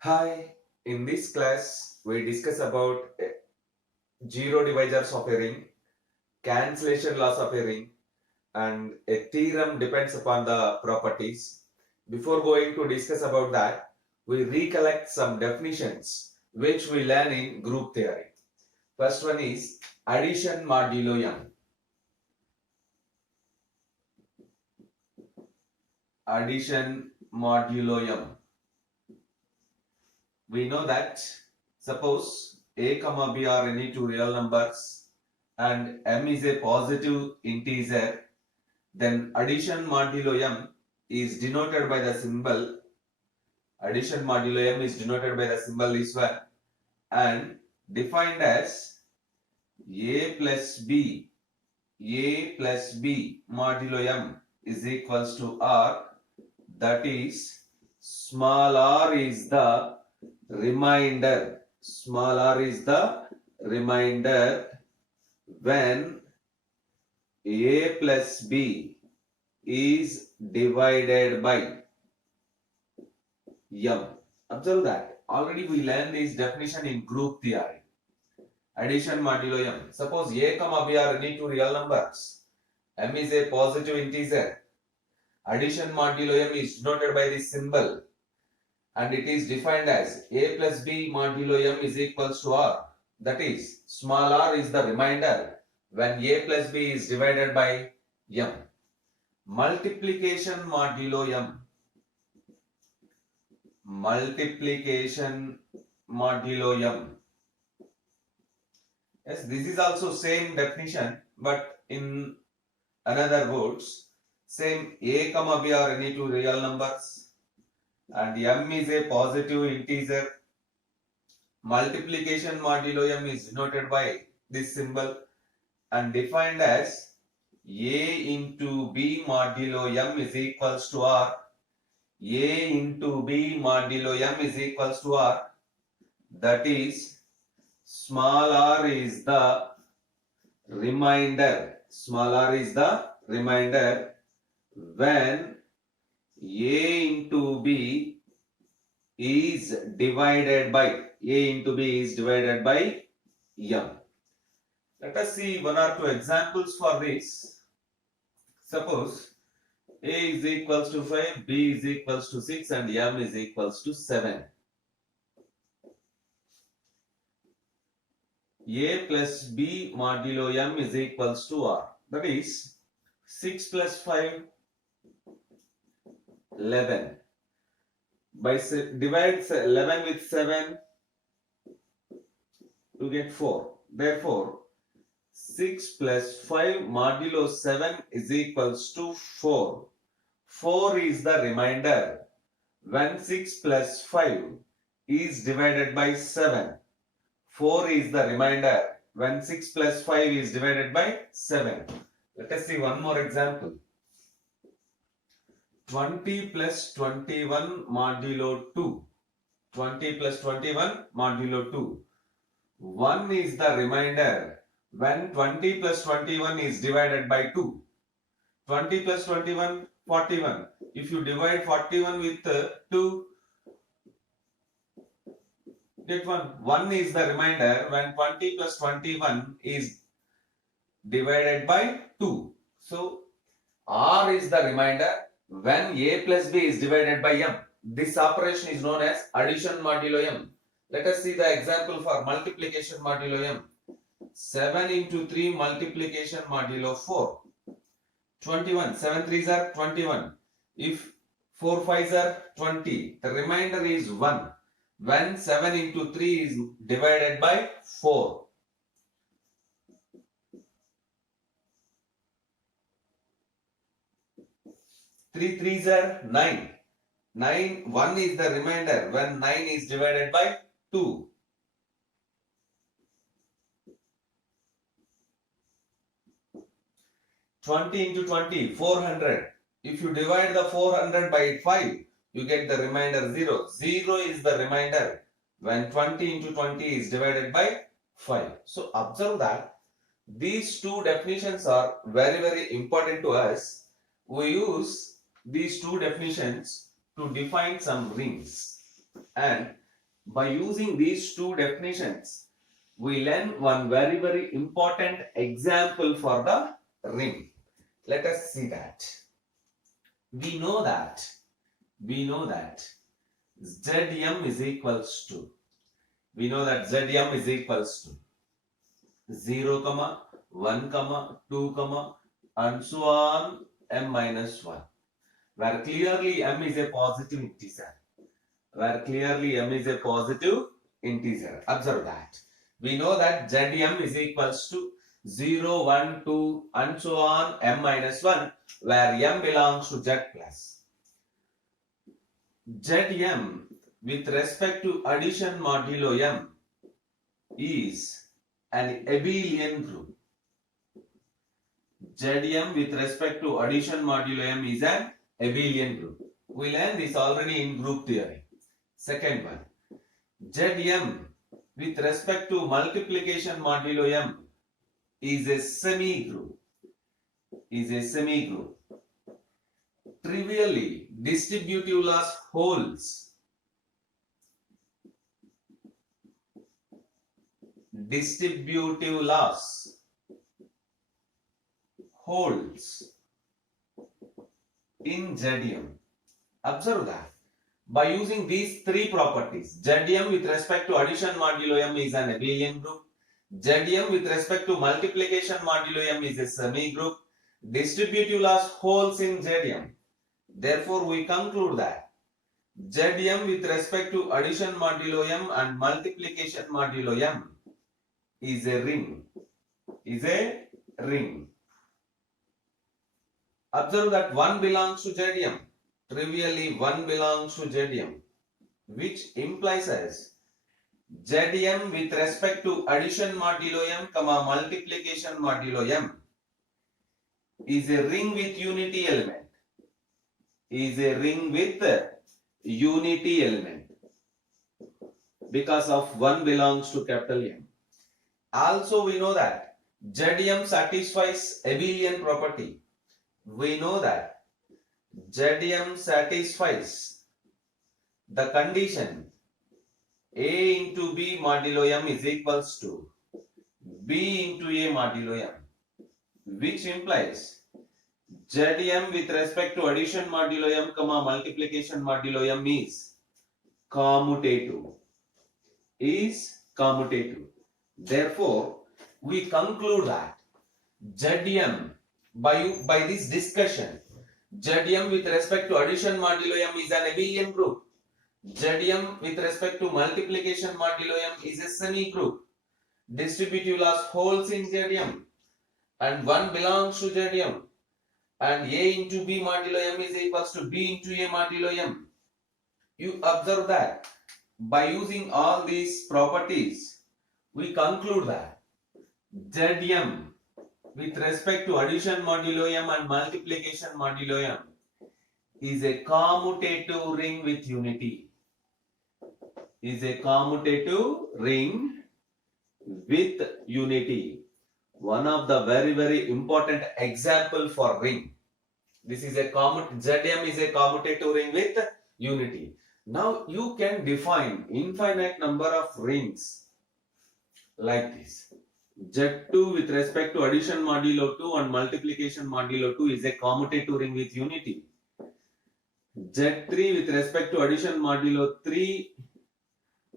Hi, in this class we discuss about zero divisors of a ring, cancellation laws of a ring, and a theorem depends upon the properties. Before going to discuss about that, we recollect some definitions which we learn in group theory. First one is addition modulo m. Addition modulo m. We know that suppose a comma b are any two real numbers and m is a positive integer, then addition modulo m is denoted by the symbol. Addition modulo m is denoted by the symbol is 1 and defined as a plus b. A plus b modulo m is equals to r, that is small r is the remainder. Small r is the remainder when a plus b is divided by m. Observe that already we learned this definition in group theory. Addition modulo m. Suppose a comma b are any two real numbers. M is a positive integer. Addition modulo m is denoted by this symbol and it is defined as a plus b modulo m is equals to r. That is small r is the remainder when a plus b is divided by m. Multiplication modulo m. Multiplication modulo m. Yes, this is also same definition but in another words. Same a comma b are any two real numbers and m is a positive integer. Multiplication modulo m is denoted by this symbol and defined as a into b modulo m is equals to r. A into b modulo m is equals to r. That is small r is the remainder. Small r is the remainder when a into b is divided by m. Let us see one or two examples for this. Suppose a is equals to 5, b is equals to 6 and m is equals to 7. A plus b modulo m is equals to r. That is 6 plus 5, 11. Divide 11 with 7, you get 4. Therefore, 6 plus 5 modulo 7 is equals to 4. 4 is the remainder when 6 plus 5 is divided by 7. 4 is the remainder when 6 plus 5 is divided by 7. Let us see one more example. 20 plus 21 modulo 2. 20 plus 21 modulo 2. 1 is the remainder when 20 plus 21 is divided by 2. 20 plus 21, 41. If you divide 41 with 2, get 1. 1 is the remainder when 20 plus 21 is divided by 2. So, r is the remainder when a plus b is divided by m. This operation is known as addition modulo m. Let us see the example for multiplication modulo m. 7 into 3 multiplication modulo 4. 21. 7 3s are 21. If 4 5s are 20, the remainder is 1 when 7 into 3 is divided by 4. 3 3s are 9. 1 is the remainder when 9 is divided by 2. 20 into 20, 400. If you divide the 400 by 5, you get the remainder 0. 0 is the remainder when 20 into 20 is divided by 5. So observe that these two definitions are very important to us. We use these two definitions to define some rings and By using these two definitions, we learn one very important example for the ring. Let us see that. We know that Zm is equals to, we know that Zm is equals to 0, 1, 2, and so on m minus 1, where clearly m is a positive integer. Observe that. We know that Zm is equals to 0, 1, 2, and so on m minus 1, where m belongs to Z plus. Zm with respect to addition modulo m is an abelian group. Zm with respect to addition modulo m is an abelian group. We learned this already in group theory. Second one, Zm with respect to multiplication modulo m is a semi-group. Trivially, distributive laws holds. Distributive laws holds in Zm. Observe that. By using these three properties, Zm with respect to addition modulo m is an abelian group. Zm with respect to multiplication modulo m is a semi-group. Distributive laws holds in Zm. Therefore, we conclude that Zm with respect to addition modulo m and multiplication modulo m is a ring. Observe that 1 belongs to Zm. Trivially, 1 belongs to Zm, which implies as Zm with respect to addition modulo m, multiplication modulo m is a ring with unity element. Because of 1 belongs to capital M. Also, we know that Zm satisfies abelian property. We know that Zm satisfies the condition A into B modulo M is equals to B into A modulo M, which implies Zm with respect to addition modulo M, multiplication modulo M is commutative. Therefore, we conclude that Zm, by this discussion, Zm with respect to addition modulo m is an abelian group. Zm with respect to multiplication modulo m is a semi-group. Distributive laws holds in Zm, and 1 belongs to Zm, and A into B modulo m is equals to B into A modulo m. You observe that by using all these properties, we conclude that Zm with respect to addition modulo m and multiplication modulo m is a commutative ring with unity. One of the very important example for ring. This is Zm is a commutative ring with unity. Now you can define infinite number of rings like this. Z2 with respect to addition modulo 2 and multiplication modulo 2 is a commutative ring with unity. Z3 with respect to addition modulo 3,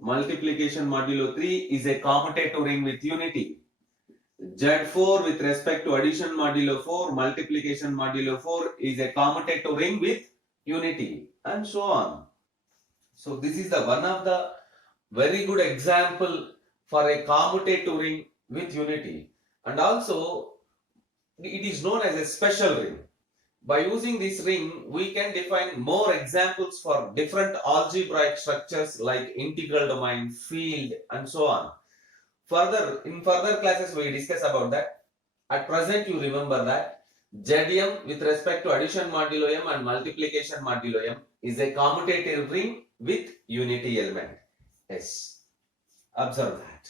multiplication modulo 3 is a commutative ring with unity. Z4 with respect to addition modulo 4, multiplication modulo 4 is a commutative ring with unity, and so on. So this is the one of the very good example for a commutative ring with unity, and also it is known as a special ring. By using this ring, we can define more examples for different algebraic structures like integral domain, field, and so on. In further classes, we discuss about that. At present, you remember that Zm with respect to addition modulo m and multiplication modulo m is a commutative ring with unity element. Yes. Observe that.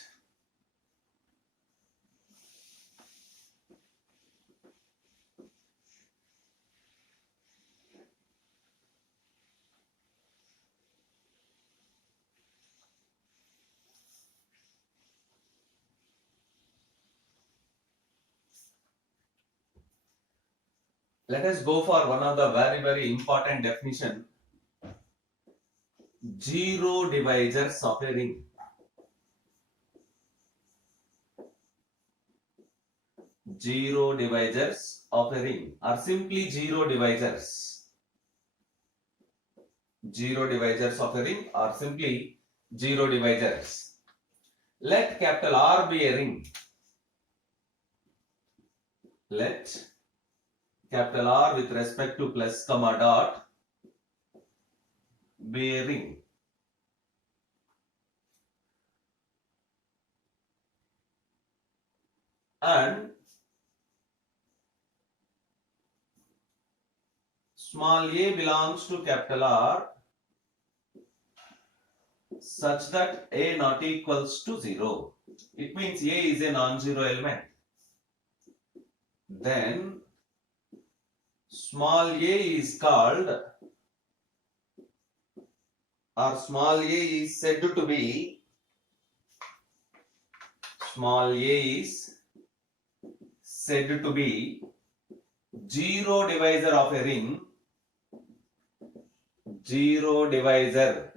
Let us go for one of the very important definition. Zero divisors of a ring. Zero divisors of a ring are simply zero divisors. Zero divisors of a ring are simply zero divisors. Let capital R be a ring. Let capital R with respect to plus comma dot be a ring. And small a belongs to capital R such that a not equals to 0. It means a is a non-zero element. Then small a is called, or small a is said to be, small a is said to be zero divisor of a ring, zero divisor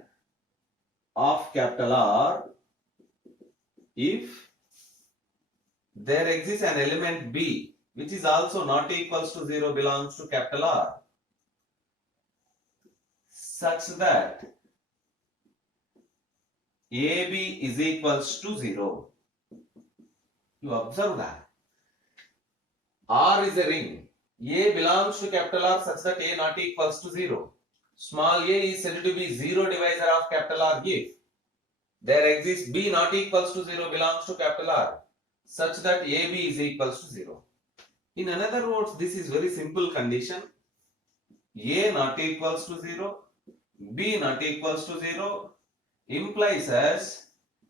of capital R if there exists an element B which is also not equals to 0 belongs to capital R such that AB is equals to 0. You observe that R is a ring. A belongs to capital R such that A not equals to 0. Small a is said to be zero divisor of capital R if there exists B not equals to 0 belongs to capital R such that AB is equals to 0. In other words, this is very simple condition. A not equals to 0, B not equals to 0 implies as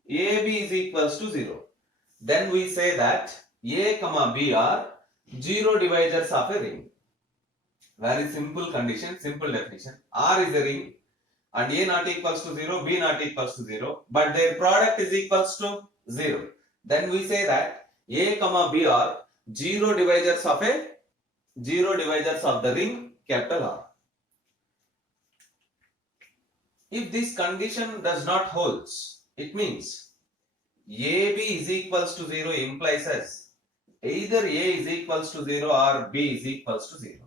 AB is equals to 0. Then we say that A comma B are zero divisors of a ring. Very simple condition, simple definition. R is a ring and A not equals to 0, B not equals to 0, but their product is equals to 0. Then we say that A comma B are zero divisors of the ring capital R. If this condition does not holds, it means AB is equals to 0 implies as either A is equals to 0 or B is equals to 0.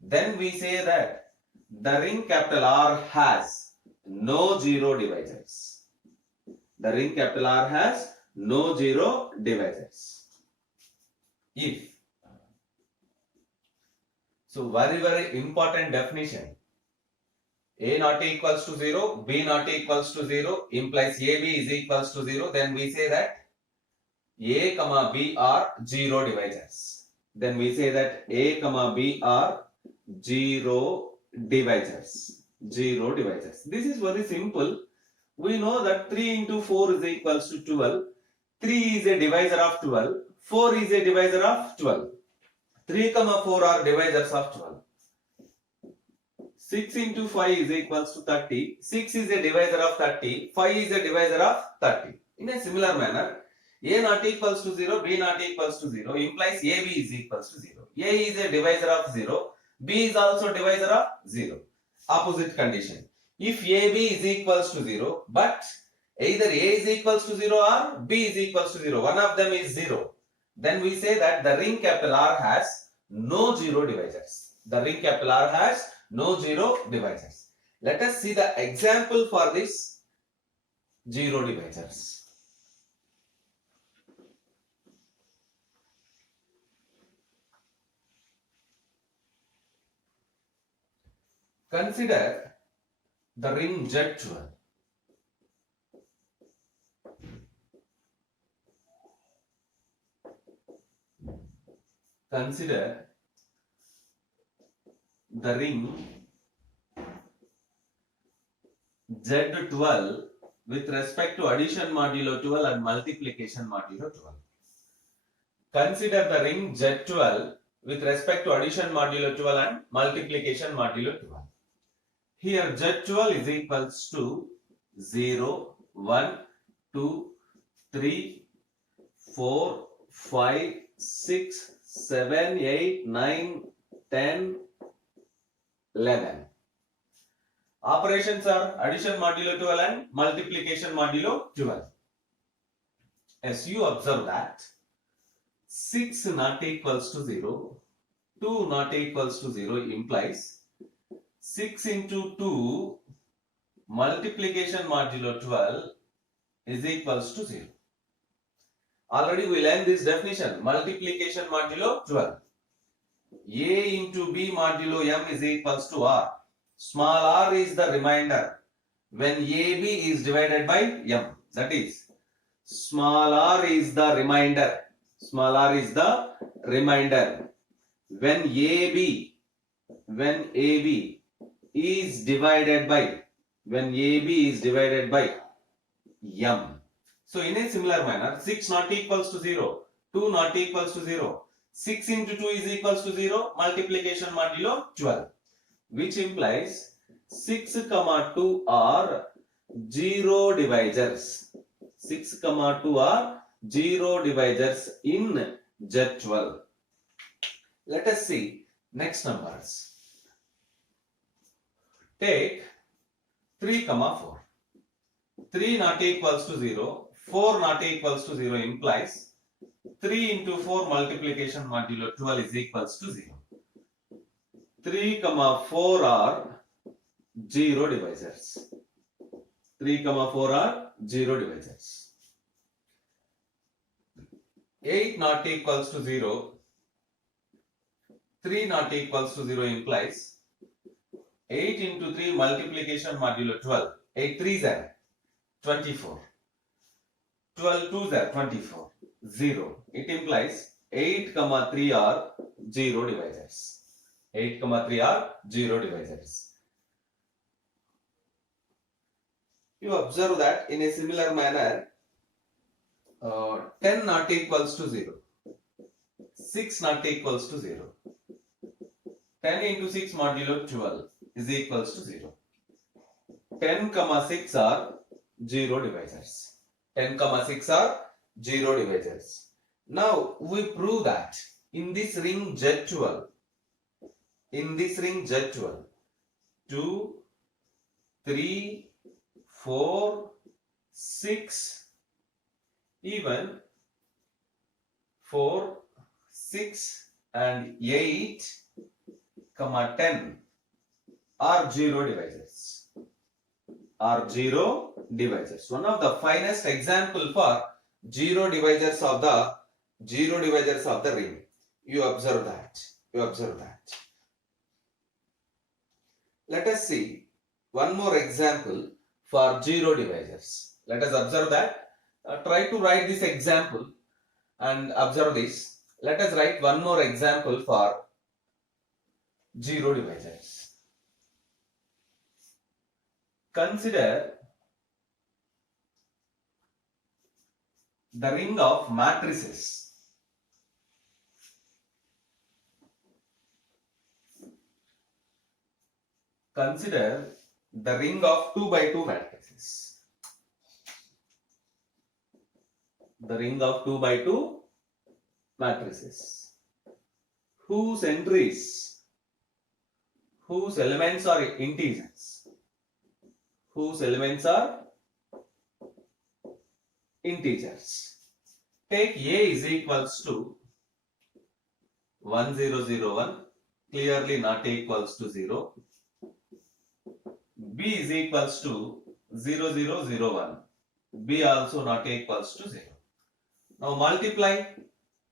Then we say that the ring capital R has no zero divisors. The ring capital R has no zero divisors. If. So very important definition. A not equals to 0, B not equals to 0 implies AB is equals to 0. Then we say that A comma B are zero divisors. Then we say that A comma B are zero divisors. Zero divisors. This is very simple. We know that 3 into 4 is equals to 12. 3 is a divisor of 12. 4 is a divisor of 12. 3 comma 4 are divisors of 12. 6 into 5 is equals to 30. 6 is a divisor of 30. 5 is a divisor of 30. In a similar manner, A not equals to 0, B not equals to 0 implies AB is equals to 0. A is a divisor of 0. B is also divisor of 0. Opposite condition. If AB is equals to 0, but either A is equals to 0 or B is equals to 0, one of them is 0, then we say that the ring capital R has no zero divisors. The ring capital R has no zero divisors. Let us see the example for this zero divisors. Consider the ring Z12. Consider the ring Z12 with respect to addition modulo 12 and multiplication modulo 12. Consider the ring Z12 with respect to addition modulo 12 and multiplication modulo 12. Here Z12 is equals to 0, 1, 2, 3, 4, 5, 6, 7, 8, 9, 10, 11. Operations are addition modulo 12 and multiplication modulo 12. As you observe that 6 not equals to 0, 2 not equals to 0 implies 6 into 2 multiplication modulo 12 is equals to 0. Already we learned this definition, multiplication modulo 12. A into B modulo M is equals to R. Small r is the remainder when AB is divided by M. That is, small r is the remainder. Small r is the remainder when AB is divided by M. So in a similar manner, 6 not equals to 0, 2 not equals to 0, 6 into 2 is equals to 0, multiplication modulo 12, which implies 6, 2 are 0 divisors. 6, 2 are 0 divisors in Z12. Let us see next numbers. Take 3, 4. 3 not equals to 0, 4 not equals to 0 implies 3 into 4 multiplication modulo 12 is equals to 0. 3, 4 are 0 divisors. 3, 4 are 0 divisors. 8 not equals to 0, 3 not equals to 0 implies 8 into 3 multiplication modulo 12. 8 3s are 24. 12 2s are 24. 0. It implies 8, 3 are 0 divisors. 8, 3 are 0 divisors. You observe that in a similar manner, 10 not equals to 0. 6 not equals to 0. 10 into 6 modulo 12 is equals to 0. 10, 6 are 0 divisors. 10, 6 are 0 divisors. Now we prove that in this ring Z12, 2, 3, 4, 6, even 4, 6 and 8, 10 are 0 divisors. Are 0 divisors. One of the finest example for 0 divisors of the ring. You observe that. Let us see one more example for 0 divisors. Let us observe that. Try to write this example and observe this. Let us write one more example for 0 divisors. Consider the ring of matrices. Consider the ring of 2 by 2 matrices. The ring of 2 by 2 matrices. Whose elements are integers. Whose elements are integers. Take A is equals to 1001, clearly not equals to 0. B is equals to 0001, B also not equals to 0. Now multiply.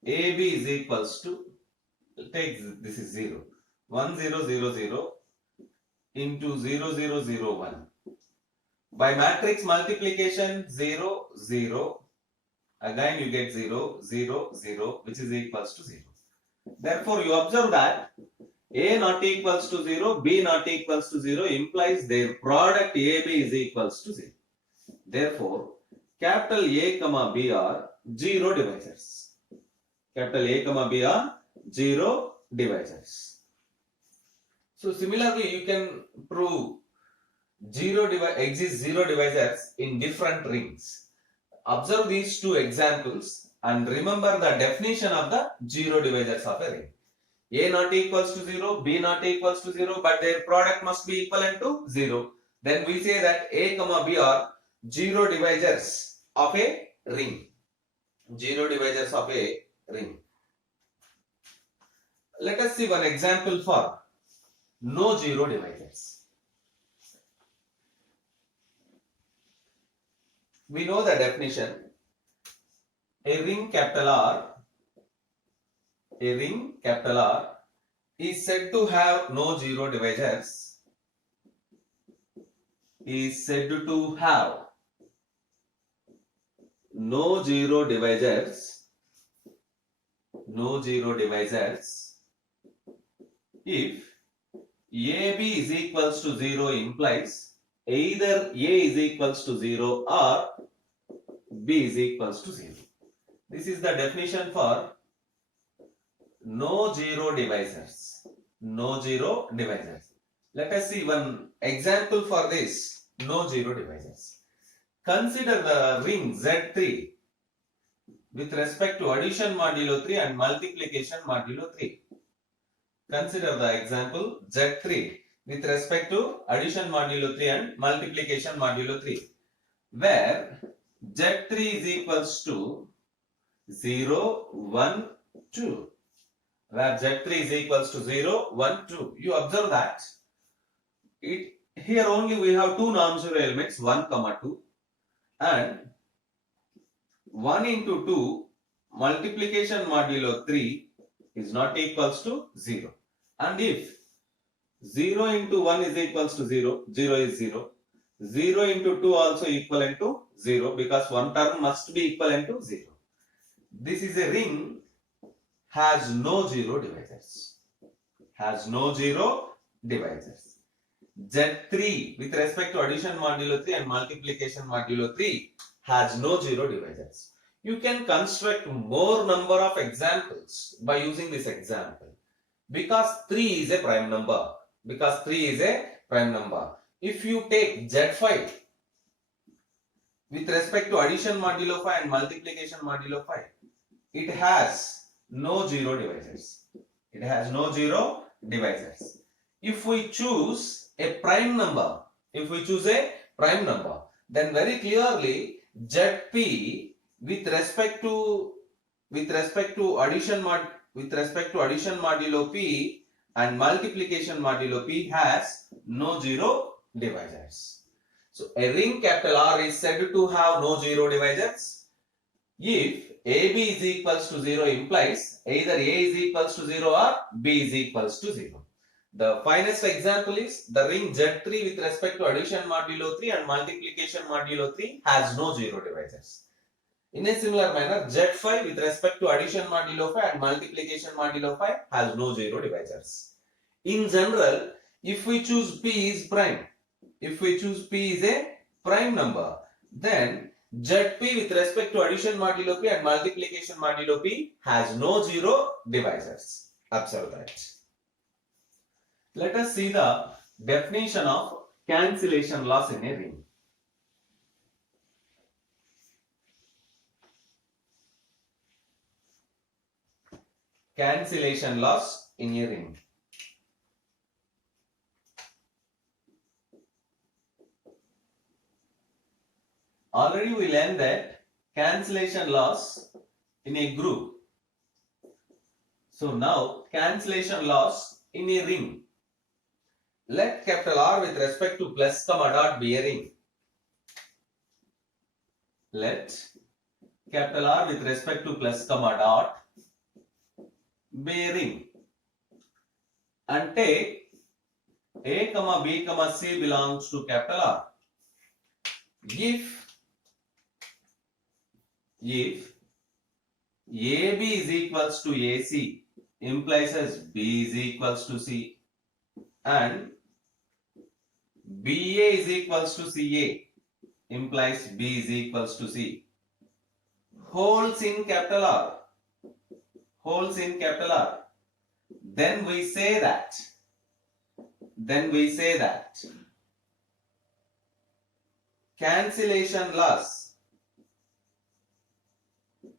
AB is equals to, take this is 0, 1000 into 0001. By matrix multiplication 0, 0, again you get 0, 0, 0, which is equals to 0. Therefore, you observe that A not equals to 0, B not equals to 0 implies their product AB is equals to 0. Therefore, capital A, B are 0 divisors. Capital A, B are 0 divisors. So, similarly, you can prove exist 0 divisors in different rings. Observe these two examples and remember the definition of the 0 divisors of a ring. A not equals to 0, B not equals to 0, but their product must be equivalent to 0. Then we say that A comma B are zero divisors of a ring. Zero divisors of a ring. Let us see one example for no zero divisors. We know the definition. A ring capital R is said to have no zero divisors. Is said to have no zero divisors. No zero divisors if AB is equals to 0 implies either A is equals to 0 or B is equals to 0. This is the definition for no zero divisors. No zero divisors. Let us see one example for this no zero divisors. Consider the ring Z3 with respect to addition modulo 3 and multiplication modulo 3. Consider the example Z3 with respect to addition modulo 3 and multiplication modulo 3, where Z3 is equals to 0, 1, 2. Where Z3 is equals to 0, 1, 2. You observe that here only we have two non-zero elements 1, 2, and 1 into 2 multiplication modulo 3 is not equals to 0. And if 0 into 1 is equals to 0, 0 is 0. 0 into 2 also equivalent to 0 because one term must be equivalent to 0. This is a ring has no zero divisors. Has no zero divisors. Z3 with respect to addition modulo 3 and multiplication modulo 3 has no zero divisors. You can construct more number of examples by using this example. Because 3 is a prime number. Because 3 is a prime number. If you take Z5 with respect to addition modulo 5 and multiplication modulo 5, it has no zero divisors. It has no zero divisors. If we choose a prime number, then very clearly ZP with respect to addition modulo P and multiplication modulo P has no zero divisors. So a ring capital R is said to have no zero divisors if AB is equals to 0 implies either A is equals to 0 or B is equals to 0. The finest example is the ring Z3 with respect to addition modulo 3 and multiplication modulo 3 has no zero divisors. In a similar manner, Z5 with respect to addition modulo 5 and multiplication modulo 5 has no zero divisors. In general, if we choose P is prime, a prime number, then ZP with respect to addition modulo P and multiplication modulo P has no zero divisors. Observe that. Let us see the definition of cancellation loss in a ring. Cancellation loss in a ring. Already we learned that cancellation loss in a group. So now cancellation loss in a ring. Let capital R with respect to plus comma dot be a ring. Let capital R with respect to plus comma dot be a ring. And take A comma B comma C belongs to capital R. If AB is equals to AC implies as B is equals to C and BA is equals to CA implies B is equals to C. Holes in capital R. Then we say that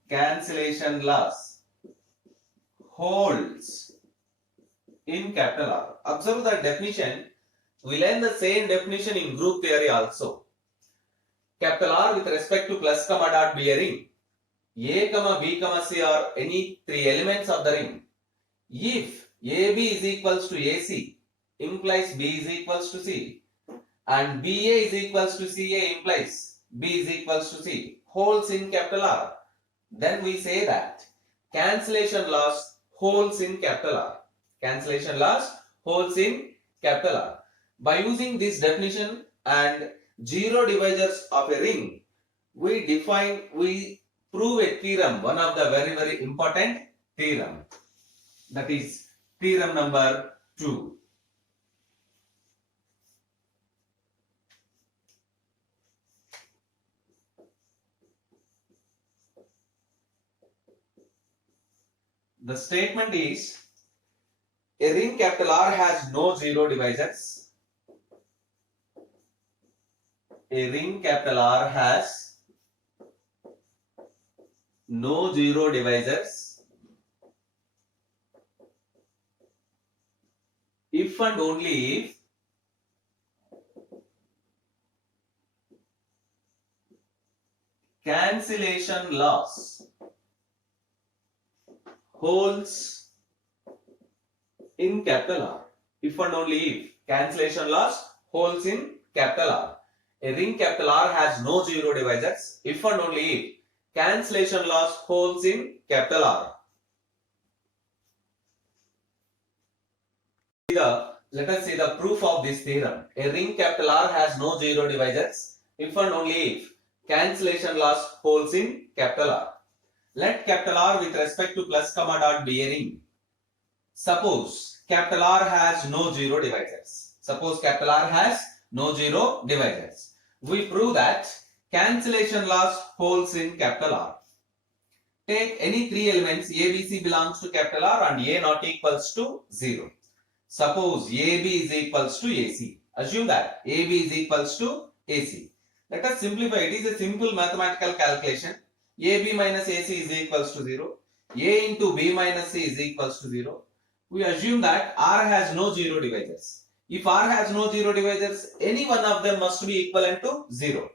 cancellation loss holds in capital R. Observe the definition. We learn the same definition in group theory also. Capital R with respect to plus comma dot be a ring. A comma B comma C are any three elements of the ring. If AB is equals to AC implies B is equals to C, and BA is equals to CA implies B is equals to C, holds in capital R, then we say that cancellation loss holds in capital R. Cancellation loss holds in capital R. By using this definition and zero divisors of a ring, we prove a theorem, one of the very important theorem. That is theorem number 2. The statement is, a ring capital R has no zero divisors. A ring capital R has no zero divisors if and only if cancellation loss holds in capital R. If and only if cancellation loss holds in capital R. A ring capital R has no zero divisors if and only if cancellation loss holds in capital R. Let us see the proof of this theorem. A ring capital R has no zero divisors if and only if cancellation loss holds in capital R. Let capital R with respect to plus comma dot be a ring. Suppose capital R has no zero divisors. Suppose capital R has no zero divisors. We prove that cancellation loss holds in capital R. Take any three elements. ABC belongs to capital R and A not equals to 0. Suppose AB is equals to AC. Assume that AB is equals to AC. Let us simplify. It is a simple mathematical calculation. AB minus AC is equals to 0. A into B minus C is equals to 0. We assume that R has no zero divisors. If R has no zero divisors, any one of them must be equivalent to 0.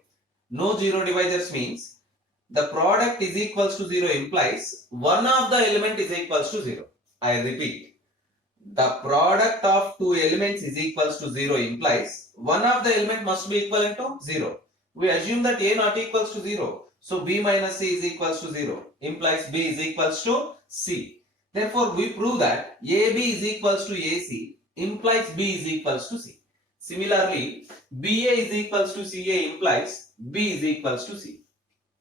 No zero divisors means the product is equals to 0 implies one of the element is equals to 0. I repeat. The product of two elements is equals to 0 implies one of the element must be equivalent to 0. We assume that A not equals to 0. So B minus C is equals to 0 implies B is equals to C. Therefore, we prove that AB is equals to AC implies B is equals to C. Similarly, BA is equals to CA implies B is equals to C.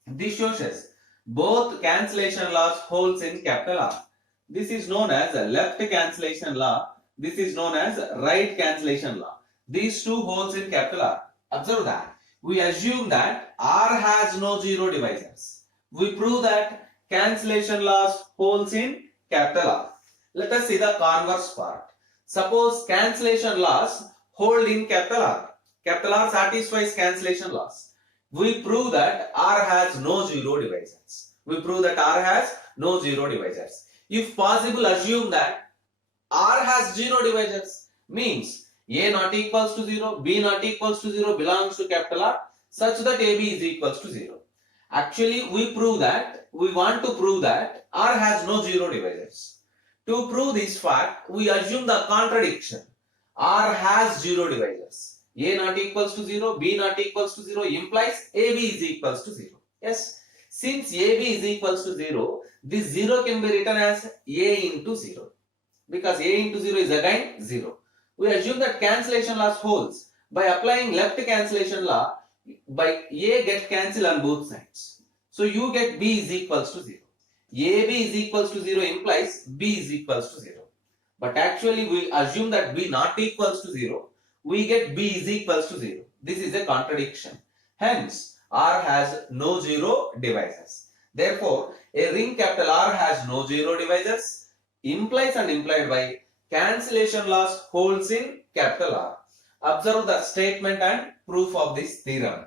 This shows us both cancellation loss holds in capital R. This is known as a left cancellation law. This is known as right cancellation law. These two holds in capital R. Observe that. We assume that R has no zero divisors. We prove that cancellation loss holds in capital R. Let us see the converse part. Suppose cancellation loss hold in capital R. Capital R satisfies cancellation loss. We prove that R has no zero divisors. We prove that R has no zero divisors. If possible, assume that R has zero divisors. Means A not equals to 0, B not equals to 0 belongs to capital R such that AB is equals to 0. Actually, we want to prove that R has no zero divisors. To prove this fact, we assume the contradiction. R has zero divisors. A not equals to 0, B not equals to 0 implies AB is equals to 0. Yes, since AB is equals to 0, this 0 can be written as A into 0. Because A into 0 is again 0. We assume that cancellation loss holds. By applying left cancellation law, by A get cancelled on both sides. So you get B is equals to 0. AB is equals to 0 implies B is equals to 0. But actually we assume that B not equals to 0. We get B is equals to 0. This is a contradiction. Hence, R has no zero divisors. Therefore, a ring capital R has no zero divisors implies and implied by cancellation loss holds in capital R. Observe the statement and proof of this theorem.